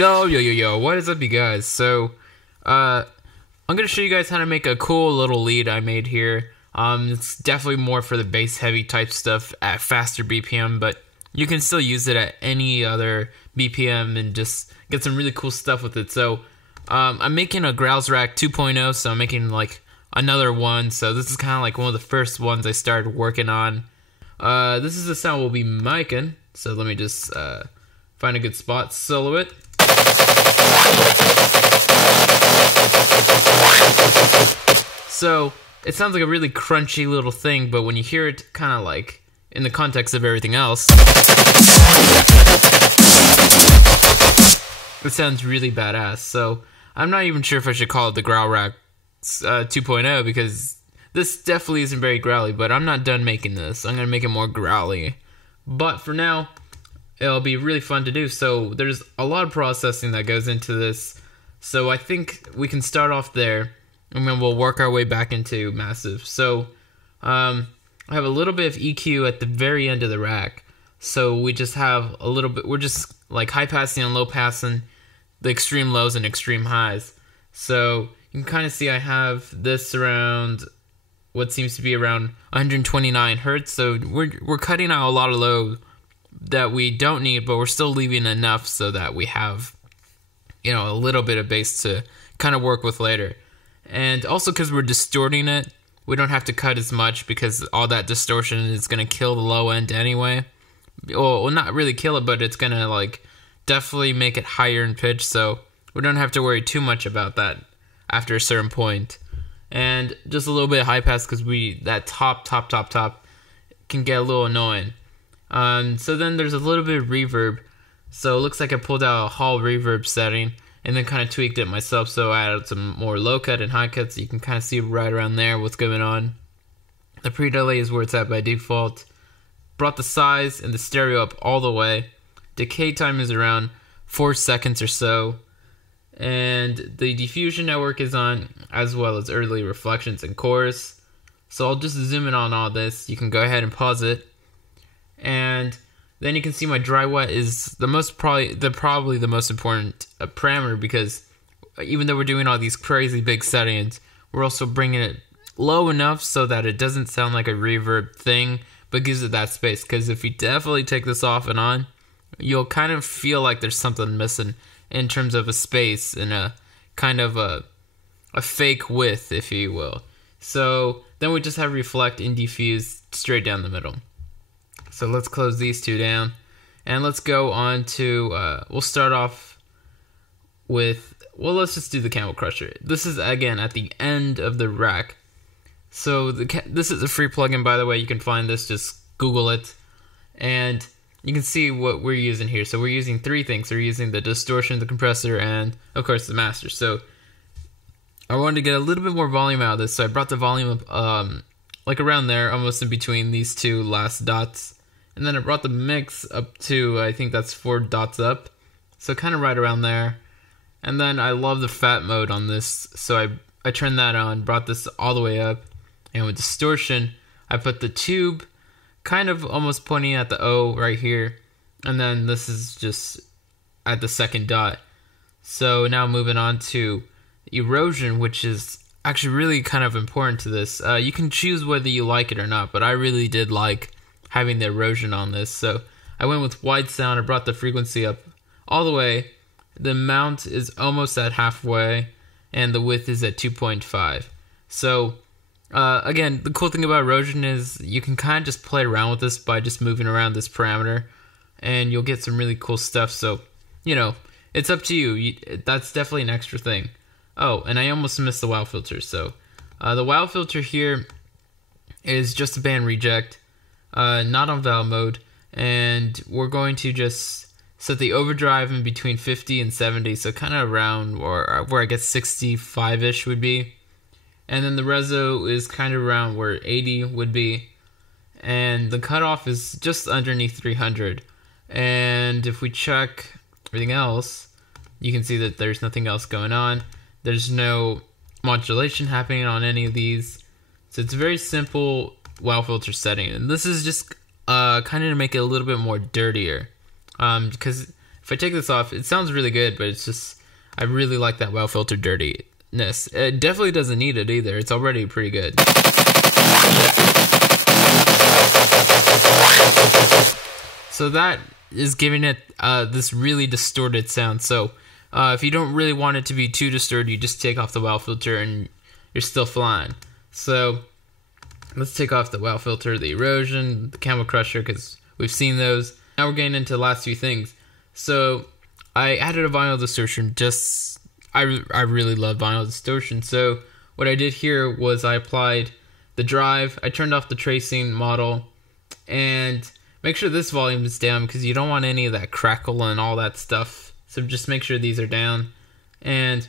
Yo, what is up, you guys? So, I'm gonna show you guys how to make a cool little lead I made here. It's definitely more for the bass heavy type stuff at faster BPM, but you can still use it at any other BPM and just get some really cool stuff with it. So, I'm making a Growls Rack 2.0, so I'm making like another one. So this is kind of like one of the first ones I started working on. This is the sound we'll be micing. So let me just find a good spot, solo it. So it sounds like a really crunchy little thing, but when you hear it kind of like in the context of everything else, it sounds really badass. So I'm not even sure if I should call it the Growl Rack 2.0 because this definitely isn't very growly, but I'm not done making this. I'm going to make it more growly. But for now, it'll be really fun to do. So there's a lot of processing that goes into this. So I think we can start off there, and then we'll work our way back into massive. So I have a little bit of EQ at the very end of the rack. So we just have a little bit, we're just like high passing and low passing, the extreme lows and extreme highs. So you can kind of see I have this around what seems to be around 129 hertz. So we're cutting out a lot of low that we don't need, but we're still leaving enough so that we have, you know, a little bit of bass to kind of work with later. And also because we're distorting it, we don't have to cut as much because all that distortion is going to kill the low end anyway. Well, not really kill it, but it's going to like definitely make it higher in pitch, so we don't have to worry too much about that after a certain point. And just a little bit of high pass because that top can get a little annoying. So then there's a little bit of reverb. So it looks like I pulled out a hall reverb setting and then kind of tweaked it myself. So I added some more low cut and high cut, so you can kind of see right around there what's going on. The pre-delay is where it's at by default. Brought the size and the stereo up all the way. Decay time is around 4 seconds or so. And the diffusion network is on, as well as early reflections and chorus. So I'll just zoom in on all this. You can go ahead and pause it. And then you can see my dry wet is probably the most important parameter, because even though we're doing all these crazy big settings, we're also bringing it low enough so that it doesn't sound like a reverb thing, but gives it that space. Because if you definitely take this off and on, you'll kind of feel like there's something missing in terms of a space and a kind of a fake width, if you will. So then we just have reflect and diffuse straight down the middle. So let's close these two down, and let's go on to, we'll start off with, well, let's just do the Camel Crusher. This is, again, at the end of the rack. So this is a free plugin, by the way. You can find this, just Google it, and you can see what we're using here. So we're using three things. We're using the distortion, the compressor, and, of course, the master. So I wanted to get a little bit more volume out of this, so I brought the volume up, like around there, almost in between these two last dots. And then I brought the mix up to, I think that's 4 dots up. So kind of right around there. And then I love the fat mode on this. So I turned that on, brought this all the way up. And with distortion, I put the tube kind of almost pointing at the O right here. And then this is just at the second dot. So now moving on to erosion, which is actually really kind of important to this. You can choose whether you like it or not, but I really did like having the erosion on this. So I went with wide sound. I brought the frequency up all the way. The mount is almost at halfway, and the width is at 2.5. So again, the cool thing about erosion is you can kind of just play around with this by just moving around this parameter, and you'll get some really cool stuff. So, you know, it's up to you. That's definitely an extra thing. Oh, and I almost missed the wow filter. So the wow filter here is just a band reject. Not on valve mode, and we're going to just set the overdrive in between 50 and 70, so kind of around where I guess 65-ish would be, and then the reso is kind of around where 80 would be, and the cutoff is just underneath 300. And if we check everything else, you can see that there's nothing else going on. There's no modulation happening on any of these, so it's a very simple wow filter setting. And this is just kind of to make it a little bit more dirtier, because if if I take this off, it sounds really good, but it's just, I really like that well filter dirtiness. It definitely doesn't need it either. It's already pretty good. So that is giving it this really distorted sound. So if you don't really want it to be too distorted, you just take off the well filter and you're still flying. So let's take off the well filter, the erosion, the camel crusher, because we've seen those. Now we're getting into the last few things. So I added a vinyl distortion. I really love vinyl distortion. So what I did here was I applied the drive. I turned off the tracing model, and make sure this volume is down because you don't want any of that crackle and all that stuff. So just make sure these are down. And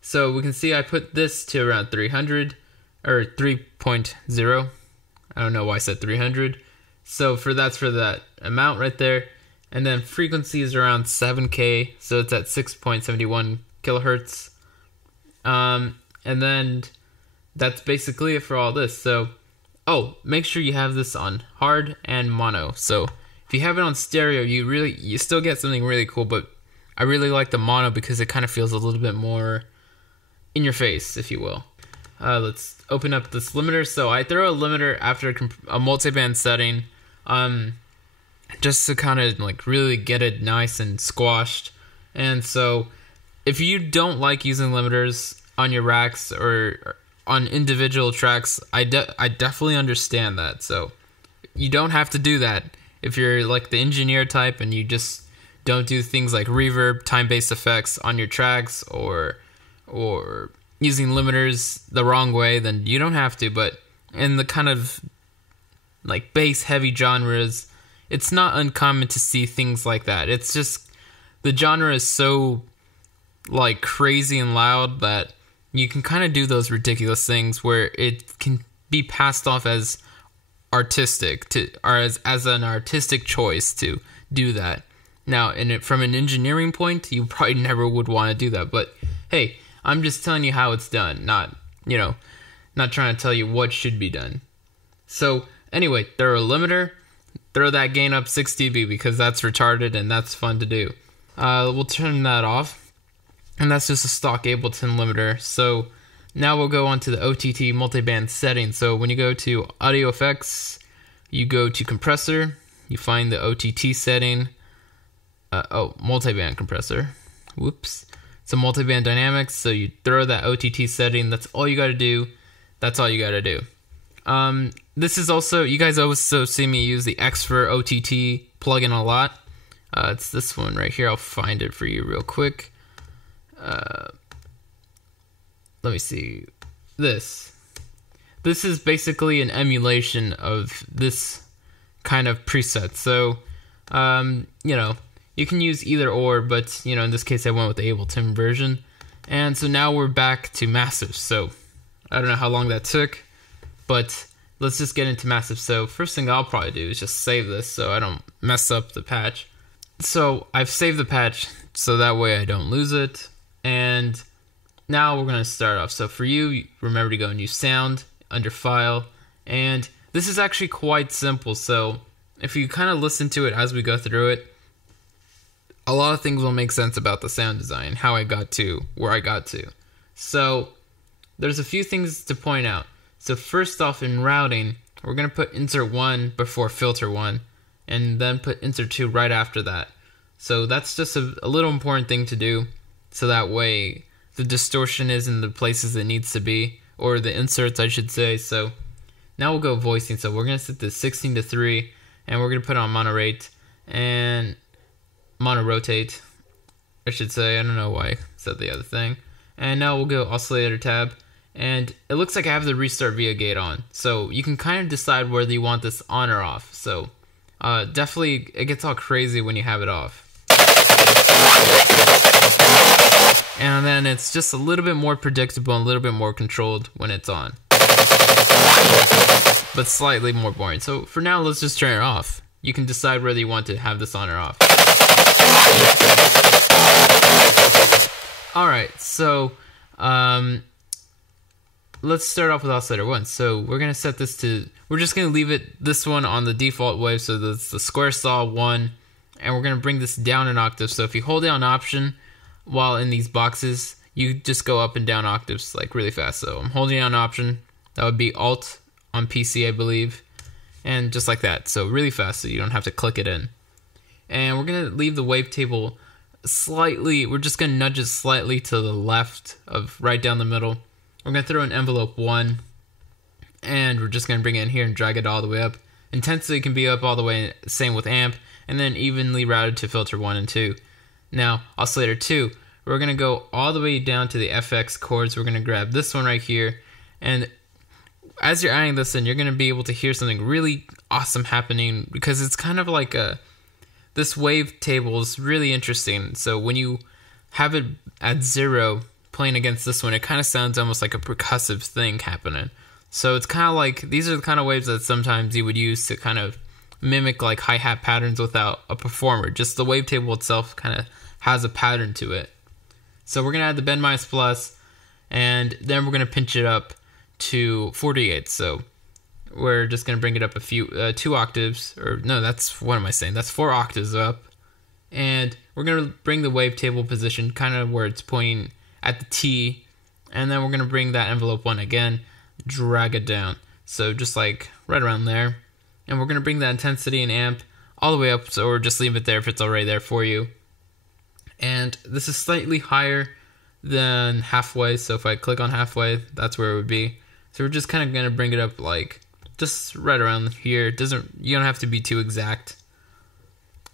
so we can see I put this to around 300 or 3.0. I don't know why I said 300. So that's for that amount right there. And then frequency is around 7K. So it's at 6.71 kilohertz. And then that's basically it for all this. So make sure you have this on hard and mono. So if you have it on stereo, you still get something really cool, but I really like the mono because it kind of feels a little bit more in your face, if you will. Let's open up this limiter. So I throw a limiter after a multiband setting, just to kind of like really get it nice and squashed. And so if you don't like using limiters on your racks or on individual tracks, I definitely understand that. So you don't have to do that if you're like the engineer type and you just don't do things like reverb, time-based effects on your tracks, or using limiters the wrong way. Then you don't have to. But in the kind of like bass heavy genres, it's not uncommon to see things like that. It's just the genre is so like crazy and loud that you can kind of do those ridiculous things where it can be passed off as artistic or as an artistic choice to do that. Now, from an engineering point, you probably never would want to do that. But hey, I'm just telling you how it's done, not trying to tell you what should be done. So anyway, throw a limiter, throw that gain up 6 dB because that's retarded and that's fun to do. We'll turn that off. And that's just a stock Ableton limiter. So now we'll go on to the OTT multiband setting. So when you go to audio effects, you go to compressor, you find the OTT setting. Multiband compressor. Whoops. It's a multiband dynamics. So you throw that OTT setting. That's all you got to do. That's all you got to do. This is also, you guys also see me use the X for OTT plugin a lot. It's this one right here. I'll find it for you real quick. Let me see. This is basically an emulation of this kind of preset. So, you can use either or, but, in this case I went with the Ableton version. And so now we're back to Massive. So, I don't know how long that took, but let's just get into Massive. So, first thing I'll probably do is just save this so I don't mess up the patch. So, I've saved the patch so that way I don't lose it. And now we're going to start off. So for you, remember to go new sound under file. And this is actually quite simple. So if you kind of listen to it as we go through it, a lot of things will make sense about the sound design, how I got to where I got to. So there's a few things to point out. So first off, in routing, we're going to put insert 1 before filter 1, and then put insert 2 right after that. So that's just a little important thing to do. So that way the distortion is in the places it needs to be, or the inserts I should say. So now we'll go voicing. So we're going to set this 16 to 3, and we're going to put on mono rate and mono rotate, I should say. I don't know why I said the other thing. And now we'll go oscillator tab, and it looks like I have the restart via gate on. So you can kind of decide whether you want this on or off. So definitely it gets all crazy when you have it off. And then it's just a little bit more predictable and a little bit more controlled when it's on. But slightly more boring. So for now, let's just turn it off. You can decide whether you want to have this on or off. Alright, so let's start off with oscillator 1. So we're going to set this to, we're just going to leave this one on the default wave. So that's the square saw 1. and we're going to bring this down an octave. So if you hold down Option while in these boxes, you just go up and down octaves like really fast. So I'm holding down Option. That would be Alt on PC, I believe. And just like that. So really fast, so you don't have to click it in. And we're going to leave the wavetable slightly. We're just going to nudge it slightly to the left of right down the middle. We're going to throw in envelope 1. And we're just going to bring it in here and drag it all the way up. Intensity can be up all the way, same with amp. And then evenly routed to filter 1 and 2. Now, oscillator 2. We're going to go all the way down to the FX chords. We're going to grab this one right here. And as you're adding this in, you're going to be able to hear something really awesome happening, because it's kind of like this wave table is really interesting. So when you have it at 0 playing against this one, it kind of sounds almost like a percussive thing happening. So it's kind of like, these are the kind of waves that sometimes you would use to kind of mimic like hi-hat patterns without a performer. Just the wavetable itself kind of has a pattern to it. So we're going to add the bend minus plus, and then we're going to pinch it up to 48. So we're just going to bring it up a few, 2 octaves, or no, that's, what am I saying? That's 4 octaves up. And we're going to bring the wavetable position kind of where it's pointing at the T, and then we're going to bring that envelope 1 again, drag it down. So just like right around there. And we're going to bring that intensity and amp all the way up, so or just leave it there if it's already there for you. And this is slightly higher than halfway, so if I click on halfway, that's where it would be. So we're just kind of going to bring it up like just right around here. You don't have to be too exact.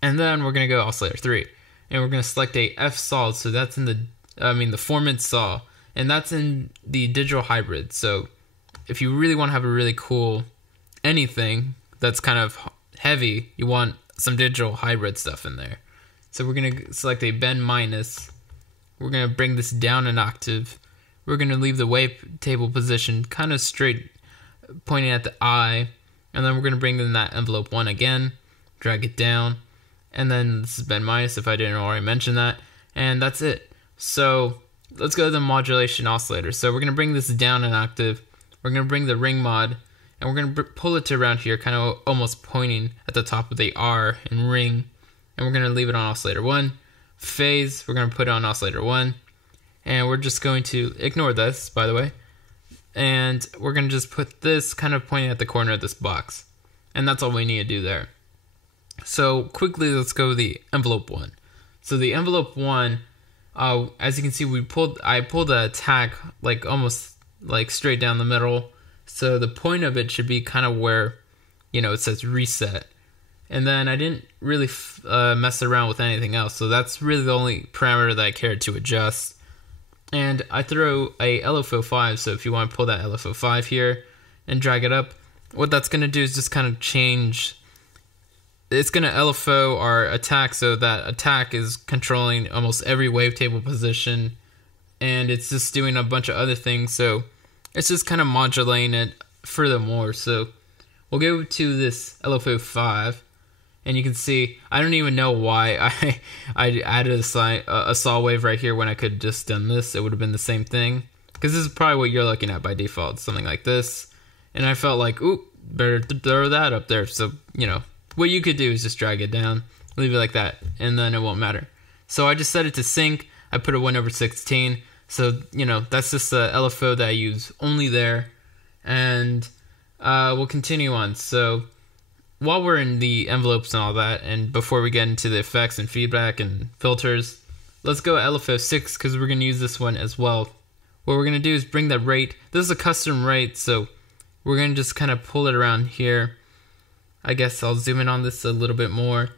And then we're going to go oscillator 3. And we're going to select a F solid, so that's in the formant saw, and that's in the digital hybrid. So if you really want to have a really cool anything that's kind of heavy, you want some digital hybrid stuff in there. So we're going to select a bend minus. We're going to bring this down an octave. We're going to leave the wavetable position kind of straight, pointing at the I. And then we're going to bring in that envelope 1 again, drag it down. And then this is bend minus if I didn't already mention that. And that's it. So let's go to the modulation oscillator. So we're going to bring this down an octave. We're going to bring the ring mod, and we're going to pull it to around here, kind of almost pointing at the top of the R in ring. And we're going to leave it on oscillator 1. Phase, we're going to put it on oscillator 1. And we're just going to ignore this, by the way. And we're going to just put this kind of pointing at the corner of this box. And that's all we need to do there. So quickly, let's go to the envelope 1. So the envelope 1, as you can see, I pulled the attack like almost like straight down the middle. So the point of it should be kind of where, it says reset. And then I didn't really mess around with anything else. So that's really the only parameter that I cared to adjust. And I throw a LFO 5. So if you want to pull that LFO 5 here and drag it up, what that's going to do is just kind of change. It's going to LFO our attack, so that attack is controlling almost every wavetable position. And it's just doing a bunch of other things. So it's just kind of modulating it furthermore. So we'll go to this LFO 5. And you can see, I don't even know why I added a saw wave right here when I could have just done this. It would have been the same thing. Because this is probably what you're looking at by default, something like this. And I felt like, oop, better throw that up there. So, what you could do is just drag it down, leave it like that, and then it won't matter. So I just set it to sync. I put a 1/16. So, that's just the LFO that I use only there. And we'll continue on. So while we're in the envelopes and all that, and before we get into the effects and feedback and filters, let's go LFO 6, because we're going to use this one as well. What we're going to do is bring the rate. This is a custom rate, so we're going to just kind of pull it around here. I guess I'll zoom in on this a little bit more.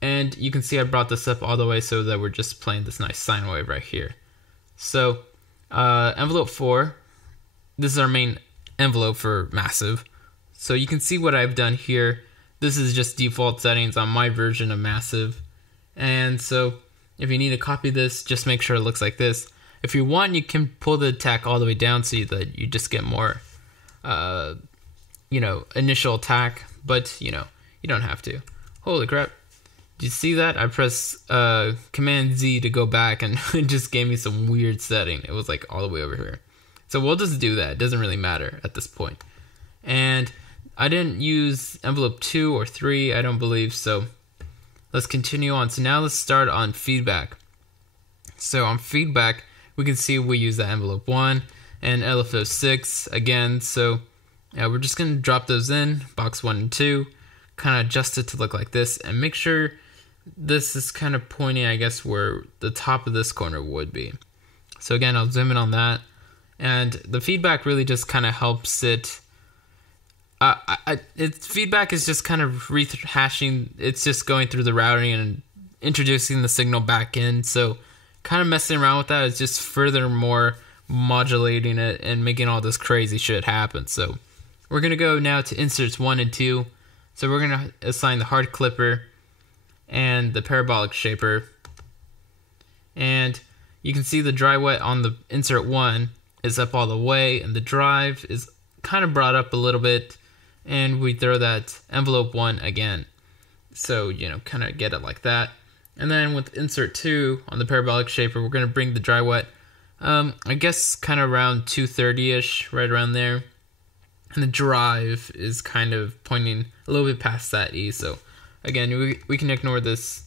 And you can see I brought this up all the way so that we're just playing this nice sine wave right here. So envelope 4, this is our main envelope for massive. So you can see what I've done here. This is just default settings on my version of massive. And so if you need to copy this, just make sure it looks like this. If you want, you can pull the attack all the way down so that you just get more, initial attack. But, you don't have to. Holy crap. Did you see that? I pressed Command Z to go back, and it just gave me some weird setting. It was like all the way over here. So we'll just do that. It doesn't really matter at this point. And I didn't use envelope 2 or 3, I don't believe. So let's continue on. So now let's start on feedback. So on feedback, we can see we use the envelope 1 and LFO 6 again. So we're just going to drop those in, box 1 and 2, kind of adjust it to look like this, and make sure this is kind of pointing, I guess, where the top of this corner would be. So again, I'll zoom in on that. And the feedback really just kind of helps it. Its feedback is just kind of rehashing. It's just going through the routing and introducing the signal back in. So kind of messing around with that is just furthermore modulating it and making all this crazy shit happen. So we're going to go now to inserts 1 and 2. So we're going to assign the hard clipper and the parabolic shaper. And you can see the dry wet on the insert 1 is up all the way, and the drive is kind of brought up a little bit, and we throw that envelope 1 again. So, kind of get it like that. And then with insert 2 on the parabolic shaper, we're going to bring the dry wet, I guess kind of around 230-ish, right around there. And the drive is kind of pointing a little bit past that E. So again, we can ignore this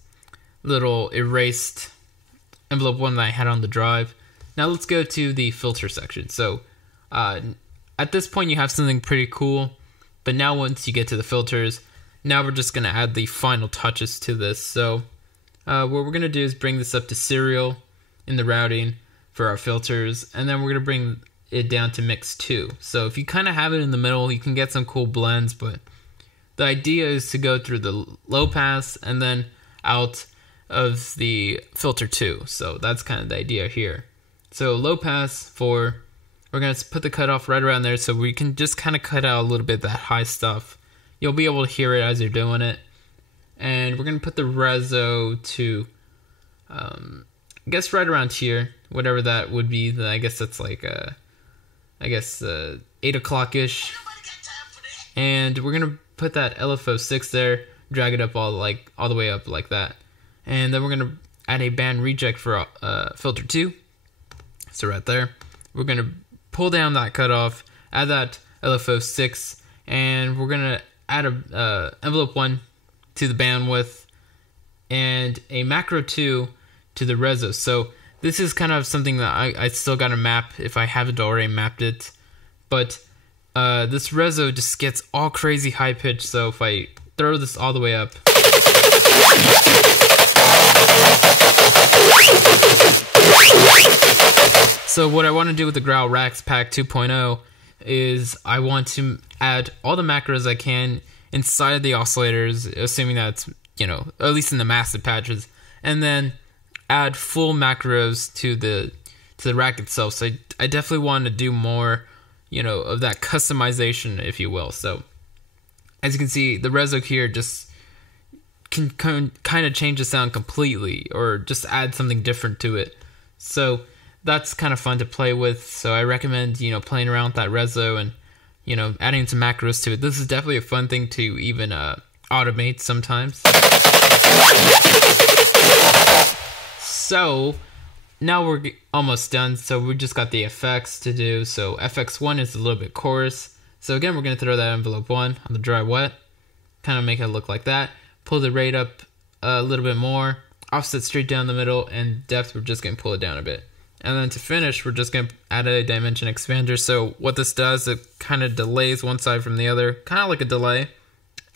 little erased envelope 1 that I had on the drive. Now let's go to the filter section. So at this point you have something pretty cool, but now once you get to the filters, now we're just going to add the final touches to this. So what we're going to do is bring this up to serial in the routing for our filters, and then we're going to bring it down to mix 2. So if you kind of have it in the middle, you can get some cool blends, but the idea is to go through the low pass and then out of the filter 2. So that's kind of the idea here. So low pass 4, we're going to put the cutoff right around there so we can just kind of cut out a little bit of that high stuff. You'll be able to hear it as you're doing it. And we're going to put the reso to, I guess right around here, whatever that would be. I guess that's like, 8 o'clock-ish. And we're going to put that LFO 6 there, drag it up all the way up like that. And then we're going to add a band reject for filter 2. So right there, we're going to pull down that cutoff, add that LFO 6, and we're going to add a envelope 1 to the bandwidth and a macro 2 to the reso. So this is kind of something that I still got to map if I haven't already mapped it. But this reso just gets all crazy high pitched. So if I throw this all the way up, so what I want to do with the Growl Racks Pack 2.0 is I want to add all the macros I can inside the oscillators, assuming that's, at least in the massive patches, and then add full macros to the rack itself. So I definitely want to do more, of that customization, if you will. So as you can see, the reso here just can kind of change the sound completely, or just add something different to it. So that's kind of fun to play with. So I recommend, playing around with that reso and, adding some macros to it. This is definitely a fun thing to even automate sometimes. So now we're almost done. So we just got the effects to do. So FX1 is a little bit coarse. So again, we're going to throw that envelope 1 on the dry wet, kind of make it look like that. Pull the rate up a little bit more, offset straight down the middle, and depth, we're just going to pull it down a bit. And then to finish, we're just going to add a dimension expander. So what this does, it kind of delays one side from the other, kind of like a delay,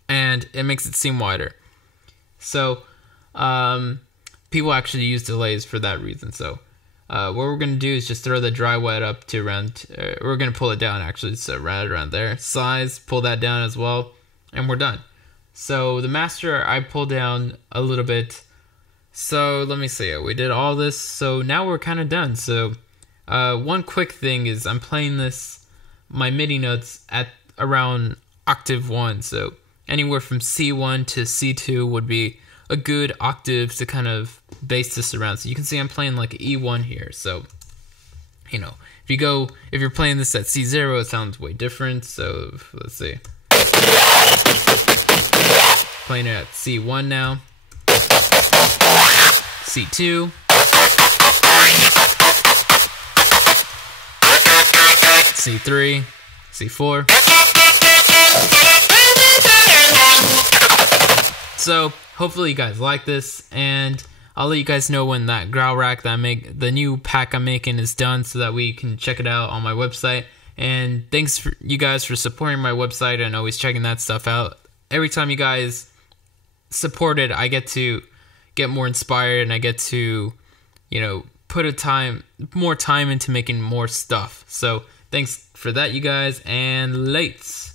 and it makes it seem wider. So people actually use delays for that reason. So what we're going to do is just throw the dry wet up to around, we're going to pull it down actually, so right around there. Size, pull that down as well, and we're done. So the master, I pulled down a little bit. So let me see, we did all this, so now we're kind of done. So one quick thing is I'm playing my MIDI notes at around octave 1, so anywhere from C1 to C2 would be a good octave to kind of base this around. So you can see I'm playing like E1 here, so if you're playing this at C0, it sounds way different. So let's see, playing it at C1 now, C2, C3, C4. So hopefully you guys like this, and I'll let you guys know when that growl rack that the new pack I'm making is done, so that we can check it out on my website. And thanks for you guys for supporting my website and always checking that stuff out. Every time you guys support it, I get to get more inspired, and I get to, put more time into making more stuff. So thanks for that, you guys, and lates.